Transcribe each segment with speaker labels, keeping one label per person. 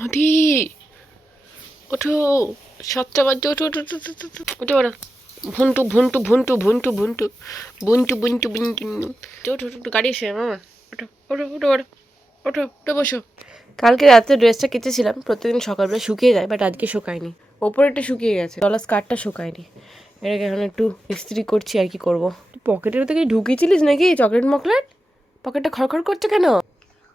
Speaker 1: নদী ওঠো সাতটা বাজছে ওঠো ওঠো ওঠো ওঠো, ওঠো, ভুন্টু ভুন্টু ভুন্টু ভুন্টু ভুন্টু বুন্টু বুন্টু বুন্টু ওঠো ওঠো গাড়ি এসে মামা ওঠো ওঠো ওঠো ওঠো ওঠো ওঠো বসো কালকে রাতে ড্রেসটা কেচেছিলাম প্রত্যেকদিন সকালবেলা শুকিয়ে যায় বাট আজকে শুকায়নি ওপরেটা শুকিয়ে গেছে গলার স্কার্টটা শুকায়নি এটাকে এখন একটু ইস্ত্রি করছি আর কি করব পকেটের থেকে ঢুকিয়েছিলিস নাকি চকলেট মকলেট পকেটটা খড়খড় করছে কেন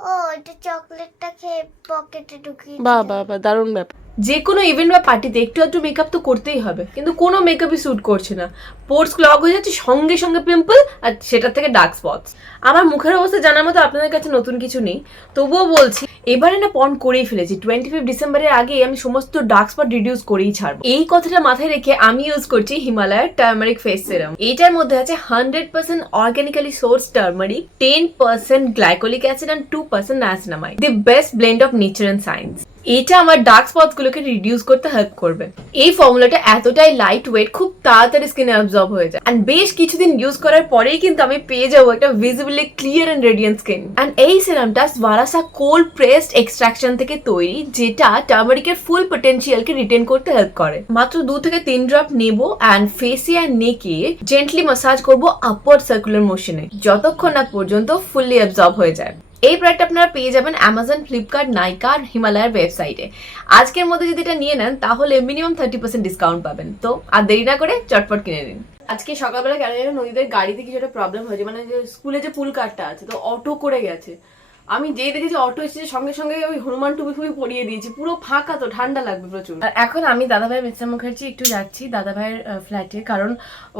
Speaker 2: ও এটা চকলেটটা খেয়ে পকেটে ঢুকিয়ে
Speaker 1: বাহ বাহ বাহ দারুণ ব্যাপার।
Speaker 3: যে কোনো ইভেন্ট বা পার্টিতে একটু একটু মেকআপ তো করতেই হবে। কিন্তু কোনো মেকআপই স্যুট করছে না। পোর্স ক্লগ হয়ে যাচ্ছে, সঙ্গে সঙ্গে পিম্পল আর সেটার থেকে ডার্ক স্পটস আমার মুখের অবস্থা জানার মতো আপনাদের কাছে নতুন কিছু নেই। তবুও বলছি, এবারে না পন করেই ফেলেছি। টোয়েন্টি ফিফ ডিসেম্বরের আগে আমি সমস্ত ডার্ক স্পট রিডিউস করেই ছাড়বো। এই কথাটা মাথায় রেখে আমি ইউজ করছি হিমালয়ের টার্মারিক ফেস সিরাম এইটার মধ্যে আছে hundred percent organically source turmeric ten percent glycolic acid and two percent niacinamide the best blend of nature and science এটা আমার ডার্ক স্পটস গুলোকে রিডিউস করতে হেল্প করবে। এই ফর্মুলাটা এতটাই লাইট ওয়েট খুব তাড়াতাড়ি স্কিনে অ্যাবজর্ব হয়ে যায়। এন্ড বেশ কিছুদিন ইউজ করার পরেই কিন্তু আমি পেয়ে যাব একটা visibly clear and radiant skin and এই সিরামটা ওয়ারাসা কোল্ড প্রেসড এক্সট্রাকশন থেকে তৈরি, যেটা টার্মারিকের ফুল পটেনশিয়ালকে রিটেন করতে হেল্প করে। মাত্র দু থেকে তিন ড্রপ নেব অ্যান্ড ফেসে আর নেকে জেন্টলি মাসাজ করব আপার সার্কুলার মোশনে যতক্ষণ না পর্যন্ত ফুললি অ্যাবজর্ব হয়ে যায়। এই প্রোডাক্ট আপনারা পেয়ে যাবেন অ্যামাজন ফ্লিপকার্ট নাইকা আর হিমালয়ার ওয়েবসাইটে আজকের মধ্যে যদি এটা নিয়ে নেন, তাহলে মিনিমাম থার্টি পার্সেন্ট ডিসকাউন্ট পাবেন। তো আর দেরি না করে চটপট কিনে নিন। আজকে সকালবেলা কেন যেন নদীদের গাড়িতে কিছু একটা প্রবলেম হয়েছে। মানে যে স্কুলে যে পুল কারটা আছে, তো অটো করে গেছে। আমি যেই দেখেছি অটো এসেছে সঙ্গে সঙ্গে ওই হনুমান টুপি ফুপি পরিয়ে দিয়েছি। পুরো ফাঁকা তো ঠান্ডা লাগবে প্রচুর। আর এখন আমি দাদাভাই মিস্টার মুখার্জি একটু যাচ্ছি দাদাভাইয়ের ফ্ল্যাটে কারণ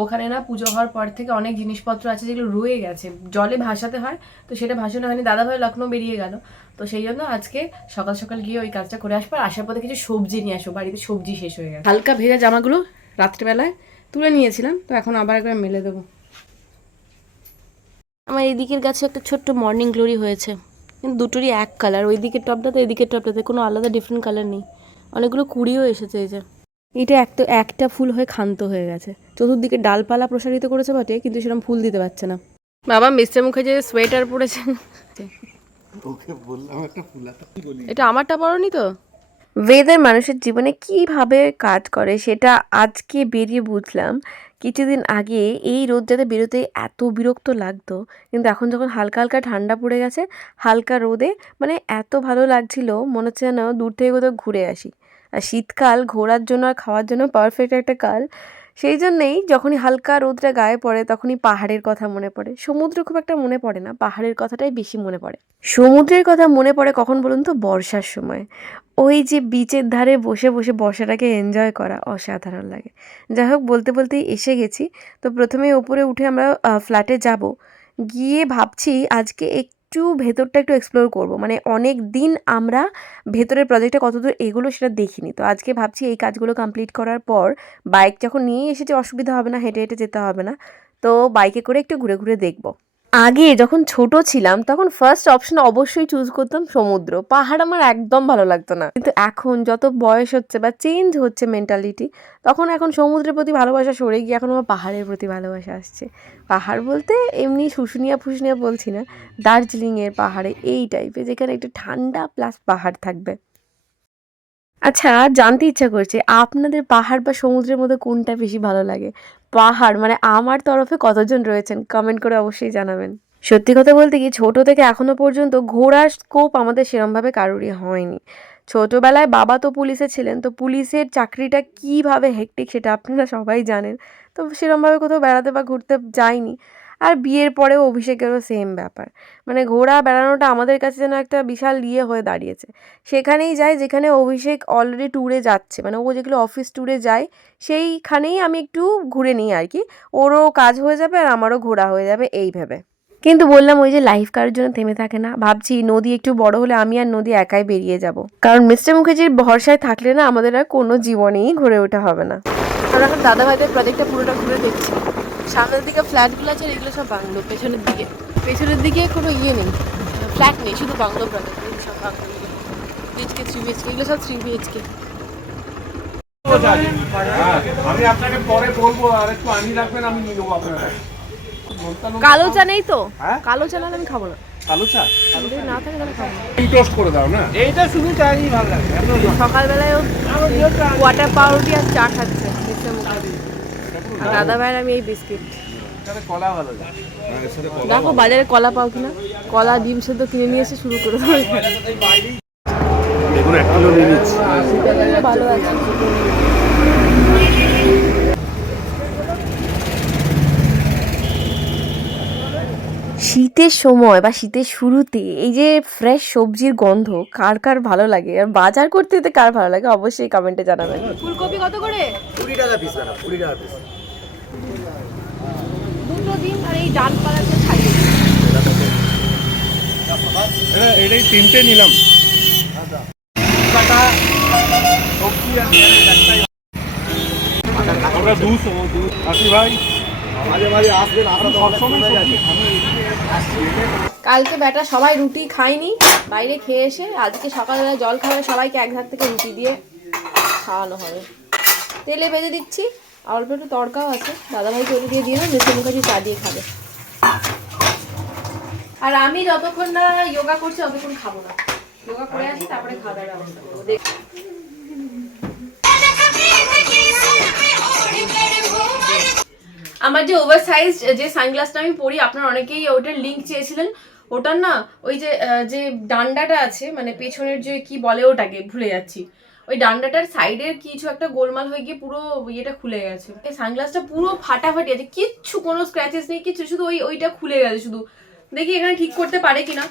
Speaker 3: ওখানে না পুজো হওয়ার পর থেকে অনেক জিনিসপত্র আছে যেগুলো রয়ে গেছে। জলে ভাসাতে হয় তো সেটা ভাসানো হয়নি। দাদাভাই লখনৌ বেরিয়ে গেল। তো সেই জন্য আজকে সকাল সকাল গিয়ে ওই কাজটা করে আসব আর আসার পথে কিছু সবজি নিয়ে আসব। বাড়িতে সবজি শেষ হয়ে গেছে। হালকা ভেজা জামাগুলো রাত্রেবেলায় তুলে নিয়েছিলাম তো এখন আবার একবার মেলে দেবো।
Speaker 1: আমার এদিকের গাছে একটা ছোট্ট মর্নিং গ্লোরি হয়েছে। কিন্তু দুটোরই এক কালার ওই দিকের টপটাতে এদিকের টপটাতে কোনো আলাদা ডিফারেন্ট কালার নেই। অনেকগুলো কুড়িও এসেছে এই যে। এটা একটা একটা ফুল হয়ে ক্ষান্ত হয়ে গেছে। চতুর্দিকে ডালপালা প্রসারিত করেছে বটে কিন্তু সেরকম ফুল দিতে পারছে না। বাবা মিস্টার মুখে যে সোয়েটার পরেছে।
Speaker 4: ওকে বললাম একটা ফুলাতা
Speaker 1: এটা আমারটা পরনি তো? ওয়েদার মানুষের জীবনে কীভাবে কাজ করে সেটা আজকে বেরিয়ে বুঝলাম। কিছুদিন আগে এই রোদটাতে বেরোতে এত বিরক্ত লাগতো। কিন্তু এখন যখন হালকা হালকা ঠান্ডা পড়ে গেছে, হালকা রোদে মানে এত ভালো লাগছিল, মনে হচ্ছে যেন দূর থেকে কোথাও ঘুরে আসি। আর শীতকাল, ঘোরার জন্য আর খাওয়ার জন্য পারফেক্ট একটা কাল। সেই জন্যেই যখনই হালকা রোদটা গায়ে পড়ে, তখনই পাহাড়ের কথা মনে পড়ে। সমুদ্র খুব একটা মনে পড়ে না, পাহাড়ের কথাটাই বেশি মনে পড়ে। সমুদ্রের কথা মনে পড়ে কখন বলুন তো? বর্ষার সময়। ওই যে বিচের ধারে বসে বসে বর্ষাটাকে এনজয় করা অসাধারণ লাগে। যাই হোক, বলতে বলতেই এসে গেছি। তো প্রথমে ওপরে উঠে আমরা ফ্ল্যাটে যাব। গিয়ে ভাবছি আজকে একটু ভেতরটা একটু এক্সপ্লোর করব। মানে অনেক দিন আমরা ভেতরের প্রজেক্টটা কতদূর এগুলো সেটা দেখিনি। তো আজকে ভাবছি এই কাজগুলো কমপ্লিট করার পর বাইক যখন নিয়ে এসেছে, অসুবিধা হবে না, হেঁটে হেঁটে যেতে হবে না। তো বাইকে করে একটু ঘুরে ঘুরে দেখব। আগে যখন ছোট ছিলাম, তখন ফার্স্ট অপশন অবশ্যই চুজ করতাম সমুদ্র। পাহাড় আমার একদম ভালো লাগতো না। কিন্তু এখন যত বয়স হচ্ছে বা চেঞ্জ হচ্ছে মেন্টালিটি তখন এখন সমুদ্রের প্রতি ভালোবাসা সরে গিয়ে এখন আমার পাহাড়ের প্রতি ভালোবাসা আসছে। পাহাড় বলতে এমনি শুশুনিয়া ফুসুনিয়া বলছি না, দার্জিলিংয়ের পাহাড়ে এই টাইপের যেখানে একটু ঠান্ডা প্লাস পাহাড় থাকবে। আচ্ছা জানতে ইচ্ছা করছে, আপনাদের পাহাড় বা সমুদ্রের মধ্যে কোনটা বেশি ভালো লাগে? পাহাড় মানে আমার তরফে কতজন রয়েছেন? কমেন্ট করে অবশ্যই জানাবেন। সত্যি কথা বলতে কি, ছোট থেকে এখনও পর্যন্ত ঘোরার স্কোপ আমাদের সেরমভাবে কারোরই হয়নি। ছোটবেলায় বাবা তো পুলিশে ছিলেন, তো পুলিশের চাকরিটা কীভাবে হেকটিক সেটা আপনারা সবাই জানেন। তো সেরমভাবে কোথাও বেড়াতে বা ঘুরতে যাইনি। আর বিয়ের পরেও অভিষেকেরও সেম ব্যাপার। মানে ঘোরা বেড়ানোটা আমাদের কাছে যেন একটা বিশাল ইয়ে হয়ে দাঁড়িয়েছে। সেখানেই যাই, যেখানে অভিষেক অলরেডি ট্যুরে যাচ্ছে। মানে ও যেগুলো অফিস ট্যুরে যায়, সেইখানেই আমি একটু ঘুরে নিই আর কি। ওরও কাজ হয়ে যাবে আর আমারও ঘোরা হয়ে যাবে এই ভেবে। কিন্তু বললাম ওই যে লাইফ কারোর জন্য থেমে থাকে না। ভাবছি নদী একটু বড় হলে আমি আর নদী একাই বেরিয়ে যাব। কারণ মিস্টার মুখার্জির ভরসায় থাকলে না আমাদের আর কোনো জীবনেই ঘুরে ওঠা হবে না। আমরা এখন দাদা ভাইদের প্রজেক্টটা পুরোটা ঘুরে দেখছি। সামনের দিকে ফ্ল্যাটগুলো আছে আর এগুলো সব বাংলো পেছনের দিকে। পেছনের দিকে কোনো ইয়ে নেই। ফ্ল্যাট নেই শুধু বাংলো প্রজেক্ট সব বাংলো। বিএচকে থ্রি বিএচকে এগুলো সব থ্রি বিএচকে
Speaker 4: আমি আপনাকে পরে বলব আর একটু আনি রাখবেন আমি নিয়ে নেব আপনার
Speaker 1: কালো চা নেই তো?
Speaker 4: হ্যাঁ?
Speaker 1: কালো চা না আমি খাব না।
Speaker 4: কালো চা?
Speaker 1: না থাকে তাহলে খাব
Speaker 4: টোস্ট করে দাও না?
Speaker 5: এইটা শুধু চাই ভালো লাগে।
Speaker 1: সকালবেলায় ও কোয়াটার পাউরুটি আর চা খাচ্ছে। দাদা ভাইয়ের আমি এই বিস্কিট।
Speaker 5: তাহলে কলা ভালো লাগে
Speaker 4: হ্যাঁ,
Speaker 1: দেখো বাজারে কলা পাও কিনা? কলা ডিম সেদ্ধ কিনে নিয়ে এসে শুরু করে দেবো।
Speaker 4: বেগুন এক কিলো নিয়ে নিচ্ছি।
Speaker 1: ভালো আছে। শীতের সময় বা শীতের শুরুতে এই যে ফ্রেশ সবজির গন্ধ কার কার ভালো লাগে? আর বাজার করতে কার ভালো লাগে? অবশ্যই কমেন্টে জানাবেন। ফুলকপি কত করে?
Speaker 5: কুড়ি টাকা পিস কুড়ি টাকা পিস
Speaker 1: দুটো দিন আর এই ডাল পালাটা ছাড়িয়ে
Speaker 4: এটাই তিনটে নিলাম। দুশো ভাই?
Speaker 1: কালকে বেটা সবাই রুটি খায়নি বাইরে খেয়ে এসে আজকে সকালবেলা জল খাবে সবাইকে এক ধার থেকে রুটি দিয়ে খাওয়ানো হবে। তেলে ভেজে দিচ্ছি। অল্প একটু তড়কাও আছে। দাদাভাই তেলে দিয়ে দিয়ে মিষ্টি মুখার্জি চা দিয়ে খাবে। আর আমি যতক্ষণ না যোগা করছি ততক্ষণ খাব না। যোগা করে আসি, তারপরে খাওয়া আমার যে ওভার সাইজ যে সানগ্লাসটা আমি পরি, আপনারা অনেকেই ওটার লিঙ্ক চেয়েছিলেন। ওটার না, ওই যে যে ডান্ডাটা আছে মানে পেছনের যে কি বলে ওটাকে, ভুলে যাচ্ছি। ওই ডান্ডাটার সাইডের কিছু একটা গোলমাল হয়ে গিয়ে পুরো ইয়েটা খুলে গেছে। সানগ্লাসটা পুরো ফাটাফাটি আছে, কিচ্ছু কোনো স্ক্র্যাচেস নেই কিছু শুধু ওই, ওইটা খুলে গেছে শুধু। দেখি এখানে ঠিক করতে পারে কিনা।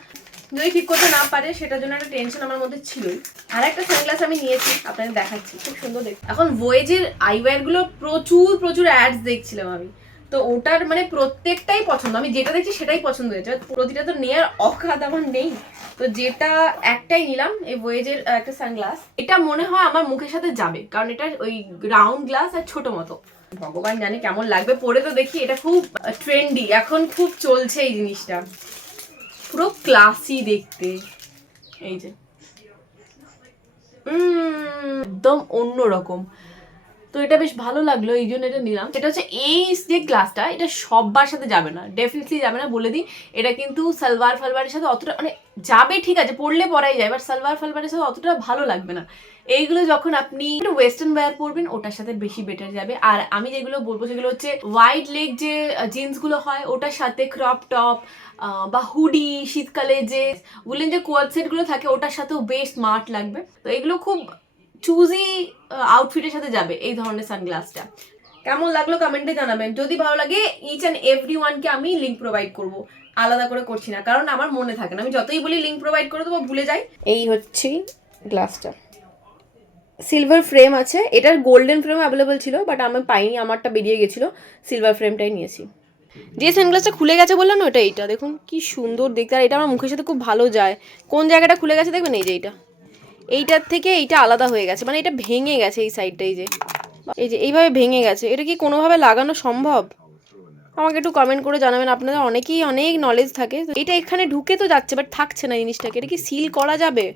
Speaker 1: যদি ঠিক করতে না পারে, সেটার জন্য একটা টেনশন আমার মধ্যে ছিলই। আর একটা সানগ্লাস আমি নিয়েছি, আপনাদের দেখাচ্ছি, খুব সুন্দর দেখতে। এখন ভয়েজের আইওয়্যারগুলো প্রচুর প্রচুর অ্যাডস দেখছিলাম আমি। তো ওটার মানে প্রত্যেকটাই পছন্দ। আমি যেটা দেখছি সেটাই পছন্দ হয়েছে। প্রতিটা তো নেয়ার অকাত আমার নেই। তো যেটা একটাই নিলাম, এই ভয়েজের একটা সানগ্লাস এটা মনে হয় আমার মুখের সাথে যাবে। কারণ এটা ওই রাউন্ড গ্লাস আর ছোট মতো। ভগবান জানে কেমন লাগবে। পরে তো দেখি এটা খুব ট্রেন্ডি এখন খুব চলছে এই জিনিসটা। পুরো ক্লাসি দেখতে। এই যে। একদম অন্যরকম। তো এটা বেশ ভালো লাগল, এই জন্য এটা নিলাম। সেটা হচ্ছে এই যে গ্লাসটা এটা সবার সাথে যাবে না ডেফিনেটলি যাবে না, বলে দিই। এটা কিন্তু সালওয়ার ফালওয়ারের সাথে অতটা মানে যাবে ঠিক আছে, পড়লে পরাই যায় বাট সালওয়ার ফালওয়ারের সাথে অতটা ভালো লাগবে না। এইগুলো যখন আপনি ওয়েস্টার্ন ওয়্যার পরবেন, ওটার সাথে বেশি বেটার যাবে। আর আমি যেগুলো বলব, সেগুলো হচ্ছে ওয়াইড লেগ যে জিন্সগুলো হয়, ওটার সাথে ক্রপ টপ বা হুডি শীতকালে যে উলেন যে কোয়াড সেটগুলো থাকে, ওটার সাথেও বেশ স্মার্ট লাগবে। তো এগুলো খুব চুজি আউটফিটের সাথে যাবে এই ধরনের সানগ্লাসটা কেমন লাগল কমেন্টে জানাবেন। যদি ভালো লাগে ইচ অ্যান্ড এভরি ওয়ানকে আমি লিঙ্ক প্রোভাইড করব। আলাদা করে করছি না, কারণ আমার মনে থাকে না। আমি যতই বলি লিঙ্ক প্রোভাইড করে দেবো, ভুলে যাই। এই হচ্ছে গ্লাসটা সিলভার ফ্রেম আছে। এটার গোল্ডেন ফ্রেম অ্যাভেলেবল ছিল বাট আমি পাইনি, আমারটা বেরিয়ে গেছিল। সিলভার ফ্রেমটাই নিয়েছি। যে সানগ্লাসটা খুলে গেছে বললাম না, ওটা এইটা। দেখুন কি সুন্দর দেখতে। আর এটা আমার মুখের সাথে খুব ভালো যায়। কোন জায়গাটা খুলে গেছে দেখবেন? এই যে এইটা। এইটার থেকে এইটা আলাদা হয়ে গেছে। মানে এটা ভেঙে গেছে এই সাইডটা এই যে। এই যে এইভাবে ভেঙে গেছে। এটা কি কোনোভাবে লাগানো সম্ভব? আমাকে একটু কমেন্ট করে জানাবেন। আপনাদের অনেকেই অনেক নলেজ থাকে। এটা এখানে ঢুকে তো যাচ্ছে বাট থাকছে না জিনিসটাকে। এটা কি সিল করা যাবে?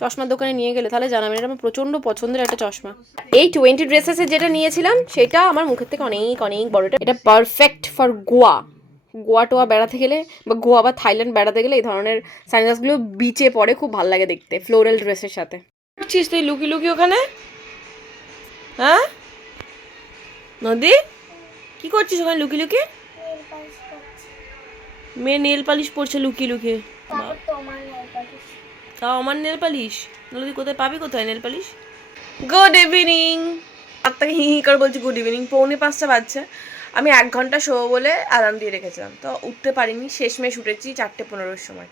Speaker 1: চশমার দোকানে নিয়ে গেলে। তাহলে জানাবেন। এটা আমার প্রচণ্ড পছন্দের একটা চশমা। এই টোয়েন্টি ড্রেসেসের যেটা নিয়েছিলাম, সেটা আমার মুখের থেকে অনেক অনেক বড়। এটা পারফেক্ট ফর গোয়া। গোয়া টোয়া বেড়াতে গেলে বা গোয়া বা থাইল্যান্ড বেড়াতে গেলে এই ধরনের সানগ্লাসগুলো বিচে পরে খুব ভালো লাগে দেখতে ফ্লোরাল ড্রেসের সাথে। করছিস তুই লুকি লুকি ওখানে? হ্যাঁ? নদী? কি করছিস ওখানে লুকি লুকি?
Speaker 2: নেল পালিশ করছি।
Speaker 1: মেয়ে নেল পালিশ পড়ছে
Speaker 2: লুকি পালিশ
Speaker 1: তাও আমার নেল পালিশ নদী কোথায় পাবি কোথায় নেল পালিশ গুড ইভিনিং আপনাকে হি হি করে বলছি গুড ইভিনিং পৌনে পাঁচটা বাজছে। আমি এক ঘণ্টা শো বলে আরাম দিয়ে রেখেছিলাম। তো উঠতে পারিনি, শেষমেশ উঠেছি চারটে পনেরোর সময়।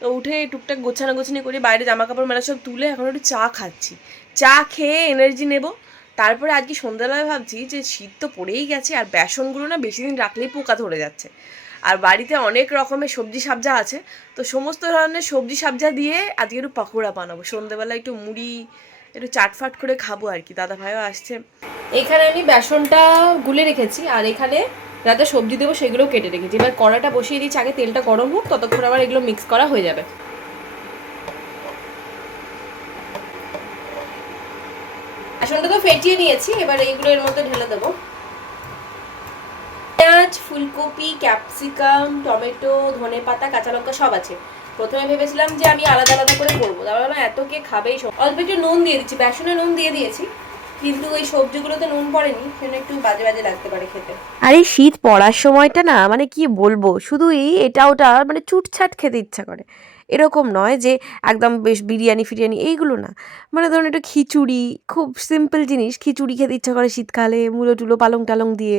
Speaker 1: তো উঠে টুকটাক গোছানো গোছানি করে, বাইরে জামা কাপড় মেলা সব তুলে এখন একটু চা খাচ্ছি। চা খেয়ে এনার্জি নেব। তারপরে আজকে সন্ধ্যাবেলায় ভাবছি যে শীত তো পড়েই গেছে আর বেসনগুলো না বেশি দিন রাখলেই পোকা ধরে যাচ্ছে। আর বাড়িতে অনেক রকমের সবজি সাবজা আছে। তো সমস্ত ধরনের সবজি সাবজা দিয়ে আজকে একটু পাকোড়া বানাবো। সন্ধ্যেবেলা একটু মুড়ি একটু চাটফাট করে খাব আর কি। দাদা ভাইও আসছে। এখানে আমি বেসনটা গুলে রেখেছি আর এখানে যাতে সবজি দেবো সেগুলো কেটে রেখেছি। এবার কড়াটা বসিয়ে দিচ্ছি আগে তেলটা গরম হোক, ততক্ষণ আবার এগুলো মিক্স করা হয়ে যাবে। বেসনটা তো ফেটিয়ে নিয়েছি, এবার এইগুলো এর মধ্যে ঢেলে দেবো। পেঁয়াজ, ফুলকপি, ক্যাপসিকাম, টমেটো ধনে পাতা কাঁচা লঙ্কা সব আছে। প্রথমে ভেবেছিলাম যে আমি আলাদা আলাদা করে করব। তারপর ভাবলাম এত কে খাবেই সব। অল্প একটু নুন দিয়ে দিচ্ছি, বেসনে নুন দিয়ে দিয়েছি, কিন্তু ওই সবজিগুলোতে নুন পড়েনি, সেজন্য একটু বাজে বাজে লাগতে পারে খেতে।
Speaker 6: আর শীত পড়ার সময়টা না মানে কি বলব, শুধু এই এটা ওটা মানে চুটছাট খেতে ইচ্ছা করে। এরকম নয় যে একদম বেশ বিরিয়ানি ফিরিয়ানি, এইগুলো না। মানে ধরুন একটু খিচুড়ি, খুব সিম্পল জিনিস, খিচুড়ি খেতে ইচ্ছা করে শীতকালে, মূলো টুলো পালং টালং দিয়ে।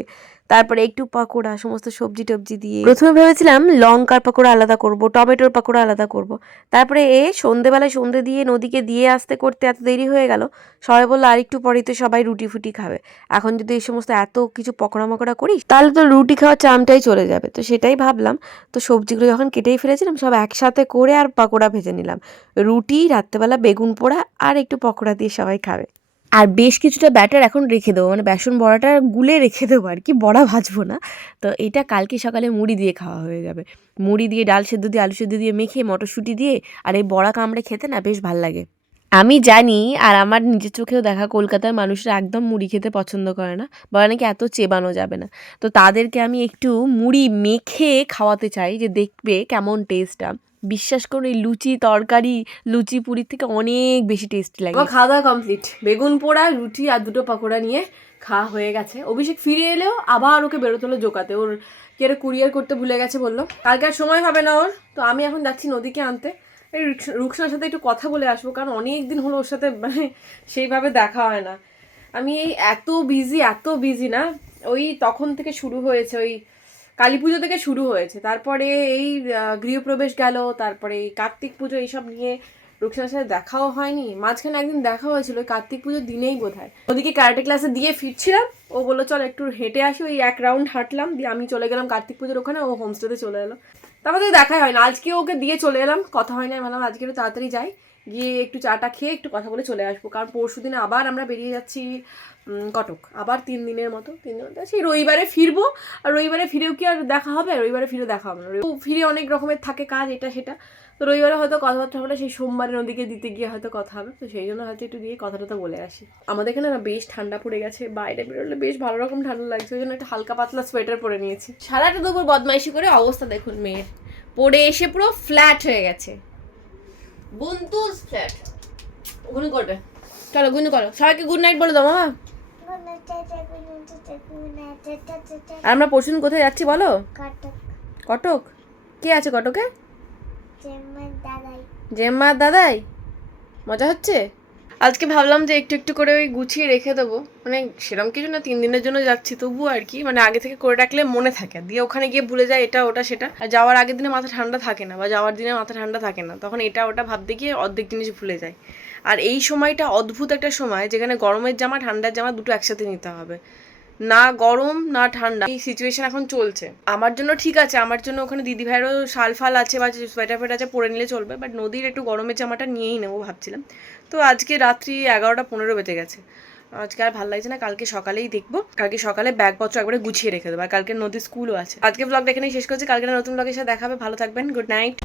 Speaker 6: তারপরে একটু পাকোড়া, সমস্ত সবজি টবজি দিয়ে। প্রথমে ভেবেছিলাম লঙ্কার পাকোড়া আলাদা করব, টমেটোর পাকোড়া আলাদা করব। তারপরে এ সন্ধেবেলায় সন্ধে দিয়ে নদীকে দিয়ে আসতে করতে এত দেরি হয়ে গেল, সবাই বলল, আর একটু পরেই তো সবাই রুটি ফুটি খাবে। এখন যদি এই সমস্ত এত কিছু পকোড়া মকোড়া করিস, তাহলে তো রুটি খাওয়ার চামটাই চলে যাবে। তো সেটাই ভাবলাম। তো সবজিগুলো যখন কেটেই ফেলেছিলাম, সব একসাথে করে আর পকোড়া ভেজে নিলাম। রুটি, রাত্রেবেলা বেগুন পোড়া আর একটু পকোড়া দিয়ে সবাই খাবে। আর বেশ কিছুটা ব্যাটার এখন রেখে দেবো। মানে বেসন বড়াটা গুলে রেখে দেবো আর কি, বড়া ভাজবো না। তো এটা কালকে সকালে মুড়ি দিয়ে খাওয়া হয়ে যাবে। মুড়ি দিয়ে, ডাল সেদ্ধ দিয়ে, আলু সেদ্ধ দিয়ে মেখে, মটরশুঁটি দিয়ে আর এই বড়া কামড়ে খেতে না বেশ ভালো লাগে। আমি জানি আর আমার নিজের চোখেও দেখা কলকাতার মানুষরা একদম মুড়ি খেতে পছন্দ করে না, বলে নাকি এত চেবানো যাবে না। তো তাদেরকে আমি একটু মুড়ি মেখে খাওয়াতে চাই যে দেখবে কেমন টেস্টটা বিশ্বাস করুন, এই লুচি তরকারি, লুচি পুরির থেকে অনেক বেশি টেস্টি লাগে।
Speaker 1: খাওয়া দাওয়া কমপ্লিট বেগুন পোড়া, রুটি আর দুটো পকোড়া নিয়ে খাওয়া হয়ে গেছে। অভিষেক ফিরে এলেও আবার ওকে বেরোতে হলো জোকাতে। ওর কি একটা কুরিয়ার করতে ভুলে গেছে বলল। কালকে আর সময় হবে না ওর। তো আমি এখন যাচ্ছি নদীকে আনতে। এই রুকস- রুকসানার সাথে একটু কথা বলে আসব, কারণ অনেক দিন হলো ওর সাথে মানে সেইভাবে দেখা হয় না। আমি এই এত বিজি এত বিজি না, ওই তখন থেকে শুরু হয়েছে ওই কালী পুজো থেকে শুরু হয়েছে। তারপরে এই গৃহপ্রবেশ গেল, তারপরে এই কার্তিক পুজো এইসব নিয়ে রুকসানার সাথে দেখাও হয়নি। মাঝখানে একদিন দেখা হয়েছিল কার্তিক পুজোর দিনেই বোধ হয় ওদিকে ক্যারাটে ক্লাসে দিয়ে ফিরছিলাম, ও বলল, চল একটু হেঁটে আসি, ওই এক রাউন্ড হাঁটলাম, দিয়ে আমি চলে গেলাম কার্তিক পুজোর ওখানে, ও হোমস্টেতে চলে এলো। তারপর তো দেখাই হয় না আজকে ওকে দিয়ে চলে এলাম, কথা হয় না ভাবলাম আজকে একটু তাড়াতাড়ি যাই। গিয়ে একটু চাটা খেয়ে একটু কথা বলে চলে আসব। কারণ পরশু দিনে আবার আমরা বেরিয়ে যাচ্ছি কটক। আবার তিন দিনের মতো, তিন দিনের মতো। সেই রবিবারে ফিরবো, আর রবিবারে ফিরেও কি আর দেখা হবে? রবিবারে ফিরে দেখা হবে না। ফিরে অনেক রকমের থাকে কাজ, এটা, সেটা। তো রবিবারে হয়তো কথাবার্তা হবে সেই সোমবারে নদীকে দিতে গিয়ে হয়তো কথা হবে। তো সেই জন্য হয়তো একটু দিয়ে কথাটা তো বলে আসি। আমাদের এখানে না বেশ ঠান্ডা পড়ে গেছে, বাইরে বেরোলে বেশ ভালো রকম ঠান্ডা লাগছে। ওই জন্য একটা হালকা পাতলা সোয়েটার পরে নিয়েছি। সারাটা দুপুর বদমাইশি করে অবস্থা দেখুন মেয়ের। পড়ে এসে পুরো ফ্ল্যাট হয়ে গেছে। বুন্তুস ফ্ল্যাট গুনু করবে। চলো গুনু করো। সবাইকে গুড নাইট বলে দাও মামা। আমরা পরশুদিন কোথায় যাচ্ছি বলো?
Speaker 7: কটক।
Speaker 1: কে আছে কটকে?
Speaker 7: জেম্মার দাদাই।
Speaker 1: মজা হচ্ছে? আজকে ভাবলাম যে একটু একটু করে ওই গুছিয়ে রেখে দেবো। মানে সেরকম কিছু না, তিন দিনের জন্য যাচ্ছি, তবুও আর কি। মানে আগে থেকে করে রাখলে মনে থাকে। দিয়ে ওখানে গিয়ে ভুলে যায় এটা, ওটা, সেটা। আর যাওয়ার আগের দিনে মাথা ঠান্ডা থাকে না বা যাওয়ার দিনে মাথা ঠান্ডা থাকে না। তখন এটা, ওটা ভাবতে গিয়ে অর্ধেক জিনিস ভুলে যায়। আর এই সময়টা অদ্ভুত একটা সময়, যেখানে গরমের জামা, ঠান্ডার জামা দুটো একসাথে নিতে হবে। না গরম, না ঠান্ডা। এই সিচুয়েশন এখন চলছে। আমার জন্য ঠিক আছে, আমার জন্য ওখানে দিদি ভাইয়েরও শাল ফাল আছে বা সোয়েটার ফেটার আছে পরে নিলে চলবে বাট নদীর একটু গরমের জামাটা নিয়েই নেব ভাবছিলাম। তো আজকে রাত্রি এগারোটা পনেরো বেজে গেছে। আজকে আর ভালো লাগছে না, কালকে সকালেই দেখব। কালকে সকালে ব্যাগপত্র একবারে গুছিয়ে রেখে দেবো, আর কালকে নদীর স্কুলও আছে। আজকে ব্লগটা এখানেই শেষ করছি, কালকে নতুন ব্লগের সাথে দেখাবে ভালো থাকবেন গুড নাইট